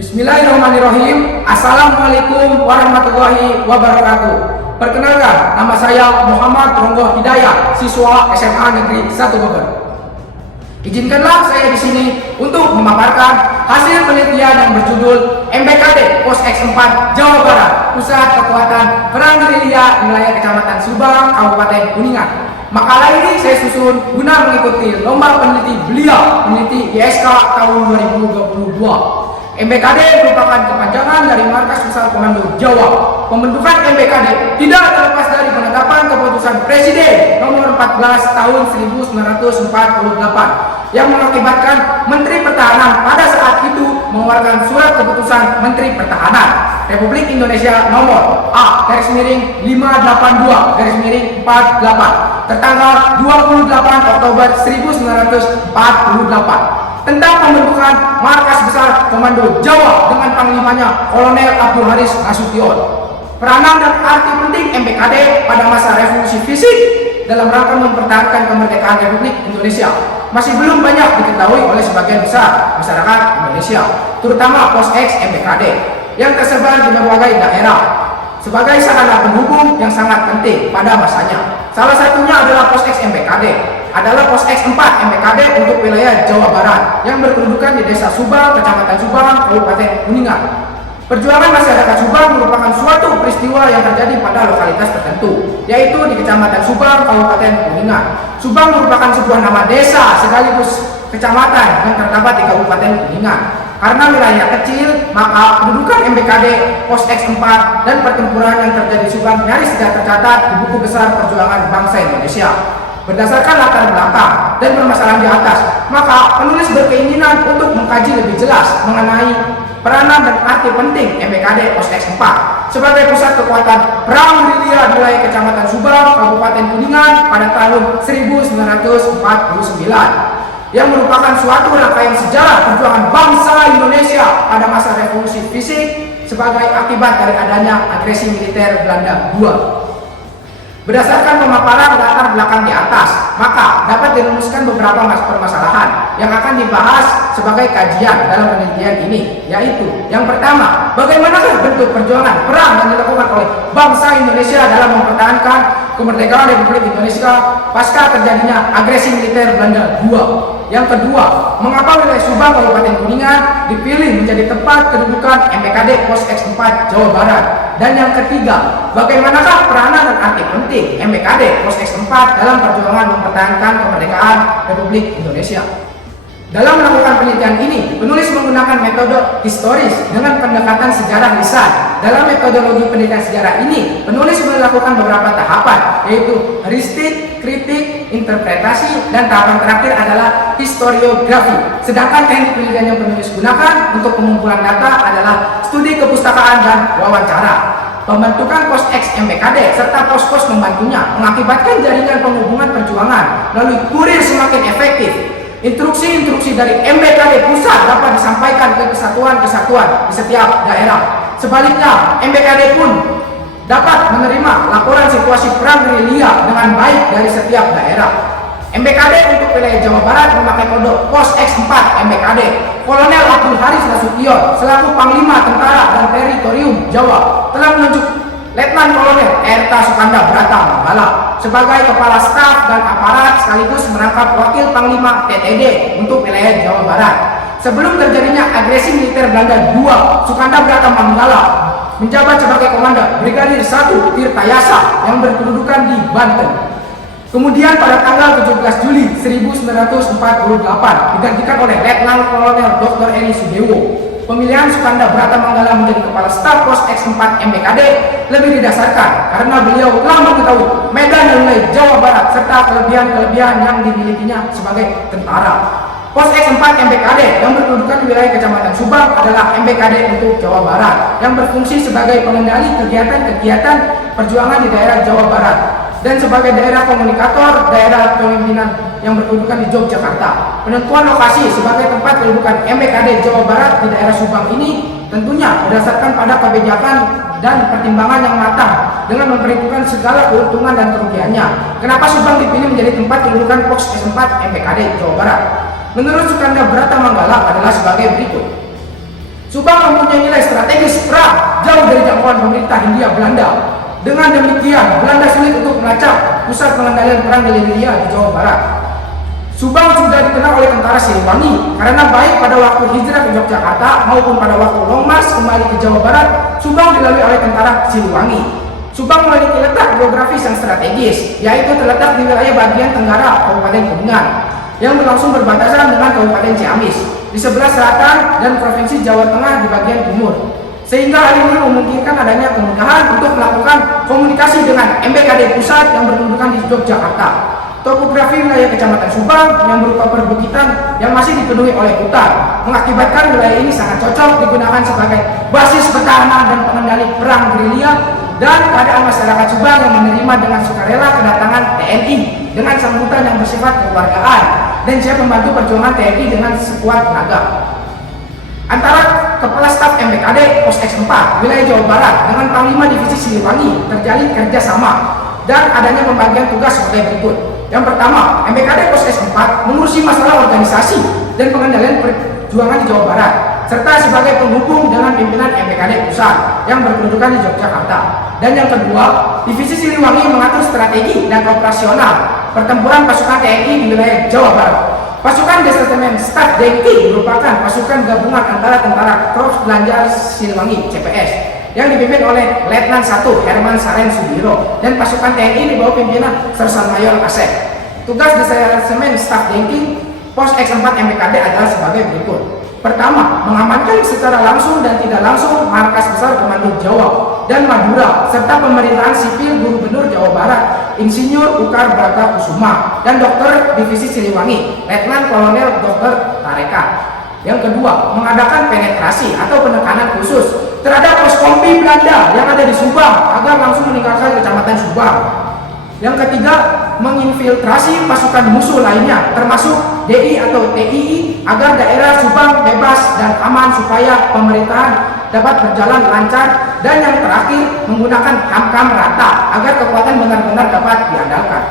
Bismillahirrahmanirrahim. Assalamualaikum warahmatullahi wabarakatuh. Perkenalkan, nama saya Muhammad Ronggo Hidayah, siswa SMA Negeri 1 Bogor. Izinkanlah saya di sini untuk memaparkan hasil penelitian yang berjudul MBKD Pos X4 Jawa Barat, Pusat Kekuatan Perang Gerilya Wilayah Kecamatan Subang, Kabupaten Kuningan. Makalah ini saya susun guna mengikuti lomba peneliti beliau, peneliti ISK tahun 2022. MBKD merupakan kepanjangan dari Markas Besar Komando Jawa. Pembentukan MBKD tidak terlepas dari penetapan keputusan Presiden nomor 14 tahun 1948 yang mengakibatkan Menteri Pertahanan pada saat itu mengeluarkan surat keputusan Menteri Pertahanan Republik Indonesia nomor A/582/48 tertanggal 28 Oktober 1948 tentang pembentukan Markas Besar Komando Jawa dengan panglimanya Kolonel Abdul Haris Nasution. Peranan dan arti penting MBKD pada masa revolusi fisik dalam rangka mempertahankan kemerdekaan Republik Indonesia masih belum banyak diketahui oleh sebagian besar masyarakat Indonesia, terutama Pos X MBKD yang tersebar di berbagai daerah sebagai sarana penghubung yang sangat penting pada masanya. Salah satunya adalah Pos X MBKD adalah Pos X4 MBKD untuk wilayah Jawa Barat yang berkedudukan di Desa Subang, Kecamatan Subang, Kabupaten Kuningan. Perjuangan masyarakat Subang merupakan suatu peristiwa yang terjadi pada lokalitas tertentu, yaitu di Kecamatan Subang, Kabupaten Kuningan. Subang merupakan sebuah nama desa sekaligus kecamatan yang terdapat di Kabupaten Kuningan. Karena wilayah kecil, maka kedudukan MBKD, Pos X4, dan pertempuran yang terjadi di Subang nyaris tidak tercatat di buku besar perjuangan bangsa Indonesia. Berdasarkan latar belakang dan permasalahan di atas, maka penulis berkeinginan untuk mengkaji lebih jelas mengenai peranan dan arti penting MBKD Pos X4 sebagai pusat kekuatan perang gerilya di wilayah Kecamatan Subang, Kabupaten Kuningan pada tahun 1949 yang merupakan suatu rangkaian sejarah perjuangan bangsa Indonesia pada masa revolusi fisik sebagai akibat dari adanya agresi militer Belanda II. Berdasarkan pemaparan latar belakang di atas, maka dapat dirumuskan beberapa permasalahan yang akan dibahas sebagai kajian dalam penelitian ini, yaitu yang pertama, bagaimanakah bentuk perjuangan perang yang dilakukan oleh bangsa Indonesia dalam mempertahankan kemerdekaan Republik Indonesia pasca terjadinya agresi militer Belanda II. Yang kedua, mengapa wilayah Subang, Kabupaten Kuningan dipilih menjadi tempat kedudukan MBKD Pos X4 Jawa Barat? Dan yang ketiga, bagaimanakah peranan dan arti penting MBKD Pos X4 dalam perjuangan mempertahankan kemerdekaan Republik Indonesia? Dalam melakukan penelitian ini, penulis menggunakan metode historis dengan pendekatan sejarah lisan. Dalam metodologi penelitian sejarah ini, penulis melakukan beberapa tahapan, yaitu heuristik, kritik, interpretasi, dan tahapan terakhir adalah historiografi. Sedangkan teknik penelitian yang penulis gunakan untuk pengumpulan data adalah studi kepustakaan dan wawancara. Pembentukan Pos X MBKD serta pos-pos membantunya mengakibatkan jaringan penghubungan perjuangan melalui kurir semakin efektif. Instruksi-instruksi dari MBKD pusat dapat disampaikan ke kesatuan-kesatuan di setiap daerah. Sebaliknya, MBKD pun dapat menerima laporan situasi perang gerilya dengan baik dari setiap daerah. MBKD untuk wilayah Jawa Barat memakai kode Pos X4 MBKD. Kolonel Abdul Haris Nasution selaku Panglima Tentara dan Teritorium Jawa telah menunjuk Letnan Kolonel Erta Sukanda Brata Manggala sebagai Kepala Staf dan Aparat sekaligus merangkap Wakil Panglima TTD untuk wilayah Jawa Barat. Sebelum terjadinya agresi militer Belanda II, Sukanda Brata Manggala menjabat sebagai Komandan Brigadir 1 Tirtayasa yang berkedudukan di Banten. Kemudian pada tanggal 17 Juli 1948 digantikan oleh Letnan Kolonel Dr. Eri Sudewo. Pemilihan Sukanda Brata Manggala menjadi Kepala Staf Pos X4 MBKD lebih didasarkan karena beliau telah mengetahui medan dan wilayah Jawa Barat serta kelebihan-kelebihan yang dimilikinya sebagai tentara. Pos X4 MBKD yang berkedudukan di wilayah Kecamatan Subang adalah MBKD untuk Jawa Barat yang berfungsi sebagai pengendali kegiatan-kegiatan perjuangan di daerah Jawa Barat dan sebagai daerah komunikator daerah pemimpinan yang berkedudukan di Yogyakarta. Penentuan lokasi sebagai tempat kedudukan MBKD Jawa Barat di daerah Subang ini tentunya berdasarkan pada kebijakan dan pertimbangan yang matang dengan memperhitungkan segala keuntungan dan kerugiannya. Kenapa Subang dipilih menjadi tempat kedudukan Pos X4 MBKD Jawa Barat? Menurut Sukanda Brata Manggala adalah sebagai berikut. Subang mempunyai nilai strategis perang jauh dari jangkauan pemerintah Hindia Belanda. Dengan demikian, Belanda sulit untuk melacak pusat pengendalian perang gerilya di Jawa Barat. Subang sudah dikenal oleh tentara Siliwangi karena baik pada waktu hijrah ke Yogyakarta maupun pada waktu Long March kembali ke Jawa Barat, Subang dilalui oleh tentara Siliwangi. Subang memiliki letak geografis yang strategis, yaitu terletak di wilayah bagian tenggara Kabupaten Kuningan yang langsung berbatasan dengan Kabupaten Ciamis di sebelah selatan dan Provinsi Jawa Tengah di bagian timur. Sehingga hal ini memungkinkan adanya kemudahan untuk melakukan komunikasi dengan MBKD pusat yang berkedudukan di Yogyakarta. Topografi wilayah Kecamatan Subang yang berupa perbukitan yang masih dipenuhi oleh hutan mengakibatkan wilayah ini sangat cocok digunakan sebagai basis pertahanan dan pengendali perang gerilya, dan keadaan masyarakat Subang yang menerima dengan sukarela kedatangan TNI dengan sambutan yang bersifat kekeluargaan dan siap membantu perjuangan TNI dengan sekuat tenaga. Antara Kepala Staf MBKD Pos X4 wilayah Jawa Barat dengan Panglima Divisi Siliwangi terjalin kerjasama dan adanya pembagian tugas sebagai berikut. Yang pertama, MBKD Pos X4 mengurusi masalah organisasi dan pengendalian perjuangan di Jawa Barat, serta sebagai penghubung dengan pimpinan MBKD pusat yang berkedudukan di Yogyakarta. Dan yang kedua, Divisi Siliwangi mengatur strategi dan operasional pertempuran pasukan TNI di wilayah Jawa Barat. Pasukan Departemen Staf Dengki merupakan pasukan gabungan antara Tentara Korps Belajar Siliwangi (CPS) yang dipimpin oleh Letnan 1 Herman Saren Sudiro dan pasukan TNI di bawah pimpinan Sersan Mayor Asep. Tugas Departemen Staf Dengki Pos X4 MBKD adalah sebagai berikut. Pertama, mengamankan secara langsung dan tidak langsung Markas Besar Komando Jawa dan Madura serta pemerintahan sipil Gubernur Jawa Barat Insinyur Ukar Braga Kusuma dan Dokter Divisi Siliwangi Letnan Kolonel Dr. Tareka. Yang kedua, mengadakan penetrasi atau penekanan khusus terhadap pos kompi Belanda yang ada di Subang agar langsung meninggalkan Kecamatan Subang. Yang ketiga, menginfiltrasi pasukan musuh lainnya termasuk DI atau TII agar daerah Subang bebas dan aman supaya pemerintahan dapat berjalan lancar. Dan yang terakhir, menggunakan HAMKAM rata agar kekuatan benar-benar dapat diandalkan.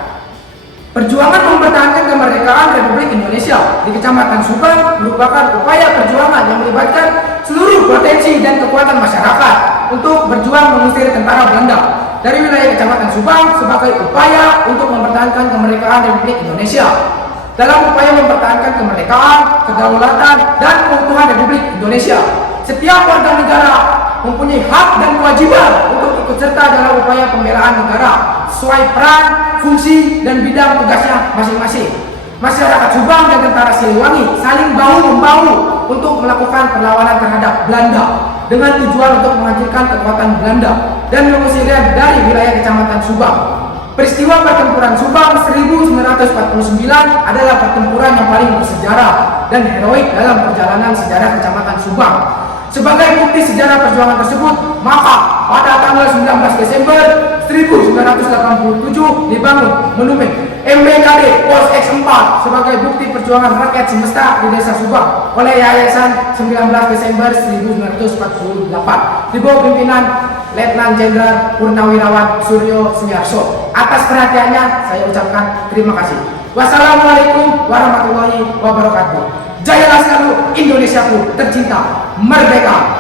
Perjuangan mempertahankan kemerdekaan Republik Indonesia di Kecamatan Subang merupakan upaya perjuangan yang melibatkan seluruh potensi dan kekuatan masyarakat untuk berjuang mengusir tentara Belanda dari wilayah Kecamatan Subang sebagai upaya untuk mempertahankan kemerdekaan Republik Indonesia. Dalam upaya mempertahankan kemerdekaan, kedaulatan, dan keutuhan Republik Indonesia, setiap warga negara mempunyai hak dan kewajiban untuk ikut serta dalam upaya pembelaan negara sesuai peran, fungsi, dan bidang tugasnya masing-masing. Masyarakat Subang dan tentara Siliwangi saling bahu-membahu untuk melakukan perlawanan terhadap Belanda dengan tujuan untuk menghancurkan kekuatan Belanda dan mengusirnya dari wilayah Kecamatan Subang. Peristiwa pertempuran Subang 1949 adalah pertempuran yang paling bersejarah dan heroik dalam perjalanan sejarah Kecamatan Subang. Sebagai bukti sejarah perjuangan tersebut, maka pada tanggal 19 Desember 1987 dibangun monumen MBKD Pos X4 sebagai bukti perjuangan rakyat semesta di Desa Subang oleh Yayasan 19 Desember 1948 di bawah pimpinan Letnan Jenderal Purnawirawan Suryo Sumiarso. Atas perhatiannya saya ucapkan terima kasih. Wassalamualaikum warahmatullahi wabarakatuh. Jayalah selalu Indonesiaku tercinta, merdeka!